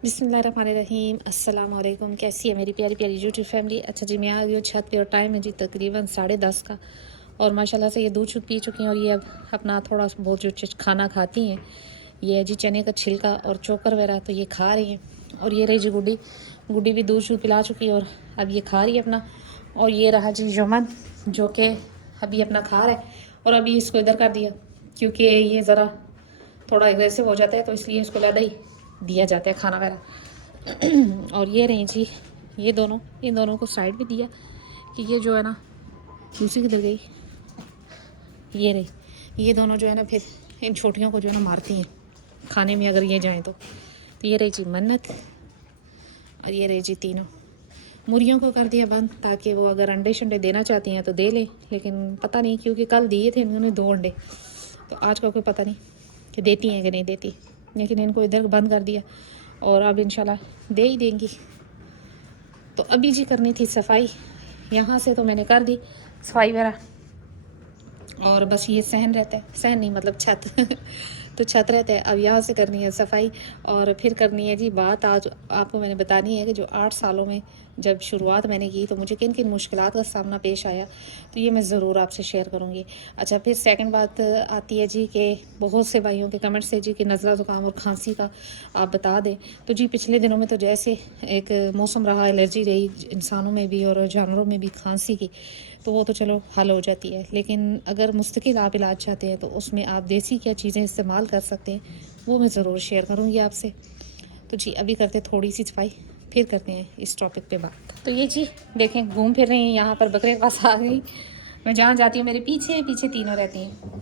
बिस्मिल्लाहिर्रहमानिर्रहीम। अस्सलाम वालेकुम। कैसी है मेरी प्यारी प्यारी यूट्यूब फैमिली। अच्छा जी, मैं आ गई हूँ छत पे और टाइम है जी तकरीबन 10:30 का। और माशाल्लाह से ये दूध शुद्ध पी चुकी हैं और ये अब अपना थोड़ा बहुत जो खाना खाती हैं ये है जी चने का छिलका और चोकर वगैरह, तो ये खा रही हैं। और ये रही जी गुड्डी, गुड्डी भी दूध शुद्ध पिला चुकी है और अब ये खा रही है अपना। और ये रहा जी यमन जो कि अभी अपना खा रहा है। और अभी इसको इधर कर दिया क्योंकि ये ज़रा थोड़ा एग्रेसिव हो जाता है, तो इसलिए इसको ज़्यादा ही दिया जाता है खाना वगैरह। और ये रही जी ये दोनों, इन दोनों को साइड पे दिया कि ये जो है ना दूसरी किधर गई, ये रही ये दोनों जो है ना फिर इन छोटियों को जो है ना मारती हैं खाने में अगर ये जाएं तो ये रही जी मन्नत और ये रही जी तीनों। मुर्गियों को कर दिया बंद ताकि वो अगर अंडे शंडे देना चाहती हैं तो दे लें, लेकिन पता नहीं क्योंकि कल दिए थे इन्होंने 2 अंडे, तो आज का कोई पता नहीं कि देती हैं कि नहीं देती। लेकिन इनको इधर बंद कर दिया और अब इंशाल्लाह दे ही देंगी। तो अभी जी करनी थी सफाई, यहाँ से तो मैंने कर दी सफाई वगैरह। और बस ये सहन रहता है, सहन नहीं मतलब छत तो छत रहता है। अब यहाँ से करनी है सफाई और फिर करनी है जी बात। आज आपको मैंने बतानी है कि जो 8 सालों में जब शुरुआत मैंने की तो मुझे किन किन मुश्किलात का सामना पेश आया, तो ये मैं ज़रूर आपसे शेयर करूँगी। अच्छा, फिर सेकंड बात आती है जी कि बहुत से भाइयों के कमेंट से जी कि नज़ला ज़ुकाम और खांसी का आप बता दें। तो जी पिछले दिनों में तो जैसे एक मौसम रहा, एलर्जी रही इंसानों में भी और जानवरों में भी खांसी की, तो वो तो चलो हल हो जाती है। लेकिन अगर मुस्तकिल आप इलाज चाहते हैं तो उसमें आप देसी क्या चीज़ें इस्तेमाल कर सकते हैं वो मैं ज़रूर शेयर करूँगी आपसे। तो जी अभी करते थोड़ी सी सफाई, फिर करते हैं इस टॉपिक पे बात। तो ये जी देखें घूम फिर रही हैं यहाँ पर, बकरे के पास आ गई। मैं जहाँ जाती हूँ मेरे पीछे पीछे तीनों रहती हैं।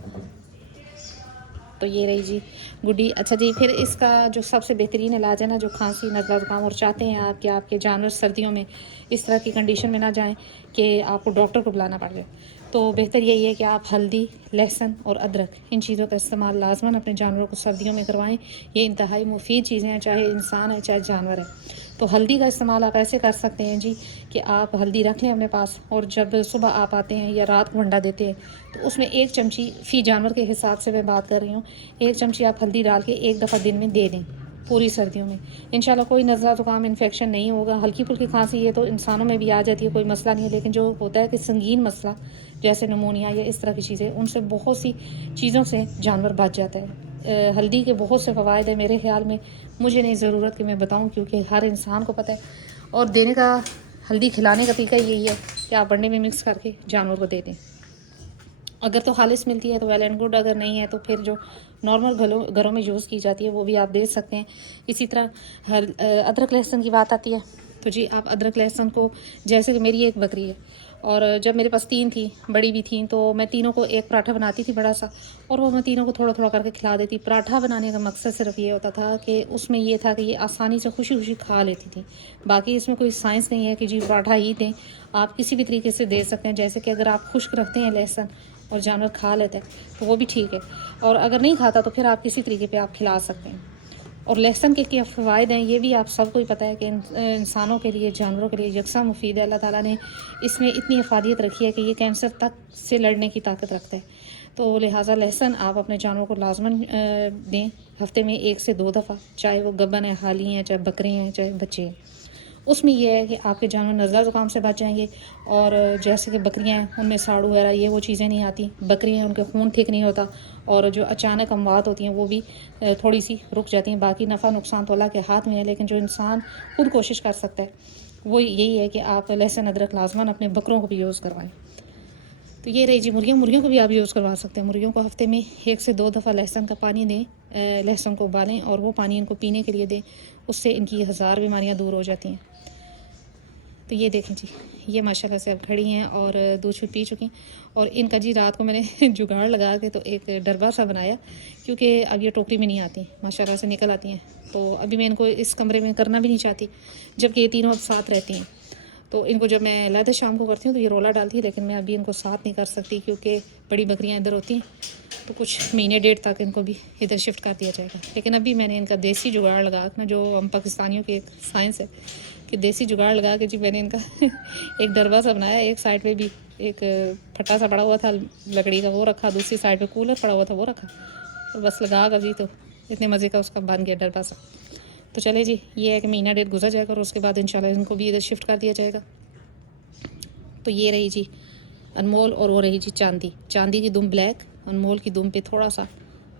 तो ये रही जी गुड्डी। अच्छा जी, फिर इसका जो सबसे बेहतरीन इलाज है ना, जो खांसी नज़ला ज़ुकाम और चाहते हैं आप कि आपके जानवर सर्दियों में इस तरह की कंडीशन में ना जाएं कि आपको डॉक्टर को बुलाना पड़ जाए, तो बेहतर यही है कि आप हल्दी, लहसुन और अदरक इन चीज़ों का इस्तेमाल लाजमन अपने जानवरों को सर्दियों में करवाएं। ये इंतहाई मुफीद चीज़ें हैं, चाहे इंसान है चाहे जानवर है। तो हल्दी का इस्तेमाल आप ऐसे कर सकते हैं जी कि आप हल्दी रख लें अपने पास और जब सुबह आप आते हैं या रात को अंडा देते हैं तो उसमें 1 चमची फ़ी जानवर के हिसाब से मैं बात कर रही हूँ, 1 चमची आप हल्दी डाल के 1 दफ़ा दिन में दे दें पूरी सर्दियों में। इंशाल्लाह कोई नज़ला ज़ुकाम इन्फेक्शन नहीं होगा। हल्की फुल्की खांसी ये तो इंसानों में भी आ जाती है, कोई मसला नहीं है। लेकिन जो होता है कि संगीन मसला जैसे नमोनिया या इस तरह की चीज़ें, उनसे बहुत सी चीज़ों से जानवर बच जाता है। हल्दी के बहुत से फ़वाइद हैं मेरे ख़्याल में, मुझे नहीं ज़रूरत कि मैं बताऊं क्योंकि हर इंसान को पता है। और देने का, हल्दी खिलाने का तरीका यही है कि आप अंडे में मिक्स करके जानवर को दे दें। अगर तो खालिस मिलती है तो वेल एंड गुड, अगर नहीं है तो फिर जो नॉर्मल घरों में यूज़ की जाती है वो भी आप दे सकते हैं। इसी तरह अदरक लहसुन की बात आती है तो जी आप अदरक लहसुन को, जैसे कि मेरी एक बकरी है और जब मेरे पास 3 थी, बड़ी भी थी, तो मैं तीनों को एक पराठा बनाती थी बड़ा सा और वो मैं तीनों को थोड़ा थोड़ा करके खिला देती। पराठा बनाने का मकसद सिर्फ ये होता था कि उसमें ये था कि ये आसानी से खुशी खुशी खा लेती थी। बाकी इसमें कोई साइंस नहीं है कि जी पराठा ही दें, आप किसी भी तरीके से दे सकते हैं। जैसे कि अगर आप खुश्क रखते हैं लहसुन और जानवर खा लेते हैं तो वो भी ठीक है, और अगर नहीं खाता तो फिर आप किसी तरीके पे आप खिला सकते हैं। और लहसुन के क्या फ़वाइद हैं ये भी आप सबको ही पता है कि इंसानों के लिए, जानवरों के लिए यकसा मुफीद है। अल्लाह ताला ने इसमें इतनी अफादियत रखी है कि ये कैंसर तक से लड़ने की ताकत रखता है। तो लिहाजा लहसुन आप अपने जानवरों को लाजमन दें हफ्ते में 1 से 2 दफ़ा, चाहे वो गब्बन है, हाली हैं, चाहे बकरे हैं, चाहे बच्चे हैं। उसमें यह है कि आपके जानवर नज़ला ज़ुकाम से बच जाएंगे। और जैसे कि बकरियां हैं उनमें साड़ू वगैरह ये वो चीज़ें नहीं आती। बकरियां हैं उनके खून ठीक नहीं होता और जो अचानक अमवात होती हैं वो भी थोड़ी सी रुक जाती हैं। बाकी नफ़ा नुकसान तो अल्लाह के हाथ में है, लेकिन जो इंसान खुद कोशिश कर सकता है वो यही है कि आप लहसुन अदरक लाजमन अपने बकरों को भी यूज़ करवाएं। तो ये रही जी मुर्गियों को भी आप यूज़ करवा सकते हैं। मुर्गियों को हफ्ते में 1 से 2 दफ़ा लहसुन का पानी दें, लहसुन को उबालें और वो पानी इनको पीने के लिए दें, उससे इनकी 1000 बीमारियाँ दूर हो जाती हैं। तो ये देखें जी, ये माशाल्लाह से अब खड़ी हैं और दूध शूध पी चुकी। और इनका जी रात को मैंने जुगाड़ लगा के तो एक डरबा सा बनाया, क्योंकि अब ये टोकरी में नहीं आती, माशाल्लाह से निकल आती हैं। तो अभी मैं इनको इस कमरे में करना भी नहीं चाहती, जबकि ये तीनों अब साथ रहती हैं। तो इनको जब मैं अलहदा शाम को करती हूँ तो ये रोला डालती है, लेकिन मैं अभी इनको साथ नहीं कर सकती क्योंकि बड़ी बकरियाँ इधर होती हैं। तो कुछ महीने डेढ़ तक इनको भी इधर शिफ्ट कर दिया जाएगा। लेकिन अभी मैंने इनका देसी जुगाड़ लगा के, जो हम पाकिस्तानियों की एक साइंस है कि देसी जुगाड़ लगा के जी मैंने इनका एक डरबा सा बनाया। एक साइड पे भी एक फटा सा पड़ा हुआ था लकड़ी का, वो रखा, दूसरी साइड पे कूलर पड़ा हुआ था वो रखा, और बस लगा कर जी तो इतने मज़े का उसका बन गया डरबा सा। तो चले जी, ये है कि महीना डेढ़ गुजर जाएगा और उसके बाद इंशाल्लाह इनको भी इधर शिफ्ट कर दिया जाएगा। तो ये रही जी अनमोल और वो रही जी चांदी। चांदी की दुम ब्लैक, अनमोल की दुम पे थोड़ा सा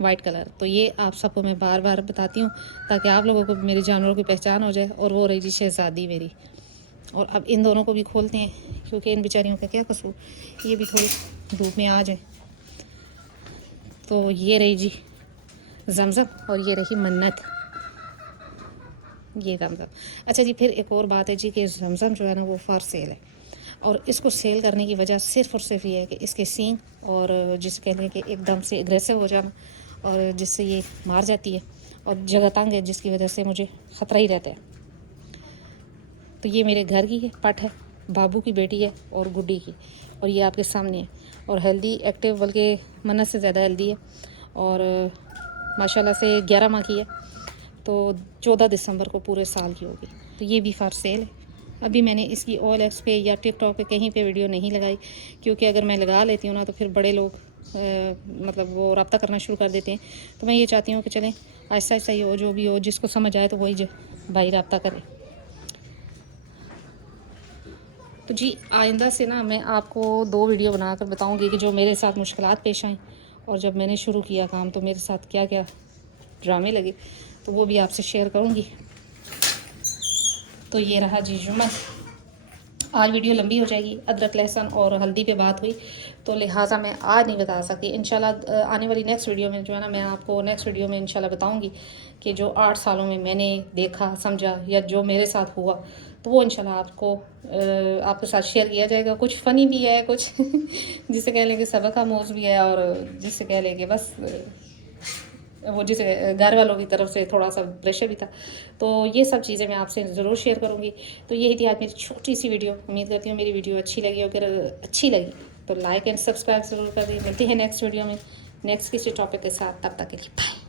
वाइट कलर। तो ये आप सबको मैं बार बार बताती हूँ ताकि आप लोगों को मेरे जानवरों की पहचान हो जाए। और वो रही जी शहज़ादी मेरी। और अब इन दोनों को भी खोलते हैं क्योंकि इन बेचारियों का क्या कसूर, ये भी थोड़ी धूप में आ जाए। तो ये रही जी जमजम और ये रही मन्नत, ये जमजम। अच्छा जी, फिर एक और बात है जी कि जमजम जो है ना वो फॉर सेल है और इसको सेल करने की वजह सिर्फ़ और सिर्फ ये है कि इसके सींग और जिसे कहते हैं कि एकदम से एग्रेसिव हो जाना और जिससे ये मार जाती है और जगह तंग है जिसकी वजह से मुझे ख़तरा ही रहता है। तो ये मेरे घर की है पट है, बाबू की बेटी है और गुड्डी की, और ये आपके सामने है और हेल्दी एक्टिव, बल्कि मन्नत से ज़्यादा हेल्दी है और माशाल्लाह से 11 माह की है। तो 14 दिसंबर को पूरे साल की होगी। तो ये भी फॉर सेल है। अभी मैंने इसकी OLX पे या टिकटॉक पे कहीं पे वीडियो नहीं लगाई क्योंकि अगर मैं लगा लेती हूँ ना तो फिर बड़े लोग मतलब वो रब्ता करना शुरू कर देते हैं। तो मैं ये चाहती हूँ कि चलें आहिस्ता आहिस्ता ही हो, जो भी हो जिसको समझ आए तो वही भाई रब्ता करे। तो जी आइंदा से ना मैं आपको 2 वीडियो बनाकर बताऊँगी कि जो मेरे साथ मुश्किलात पेश आई और जब मैंने शुरू किया काम तो मेरे साथ क्या क्या ड्रामे लगे, तो वो भी आपसे शेयर करूँगी। तो ये रहा जी जुम्मन। आज वीडियो लंबी हो जाएगी, अदरक लहसुन और हल्दी पे बात हुई तो लिहाजा मैं आज नहीं बता सकती। इंशाल्लाह आने वाली नेक्स्ट वीडियो में जो है ना मैं आपको नेक्स्ट वीडियो में इंशाल्लाह बताऊंगी कि जो 8 सालों में मैंने देखा समझा या जो मेरे साथ हुआ तो वो इंशाल्लाह आपके साथ शेयर किया जाएगा। कुछ फ़नी भी है, कुछ जिसे कह लें कि सबक आमोज़ भी है और जिसे कह लें कि बस वो जिसे घर वालों की तरफ से थोड़ा सा प्रेशर भी था। तो ये सब चीज़ें मैं आपसे ज़रूर शेयर करूँगी। तो यही थी आज मेरी छोटी सी वीडियो। उम्मीद करती हूँ मेरी वीडियो अच्छी लगी। अगर अच्छी लगी तो लाइक एंड सब्सक्राइब ज़रूर कर दी। मिलती है नेक्स्ट वीडियो में नेक्स्ट किसी टॉपिक के साथ। तब तक के लिए बाय।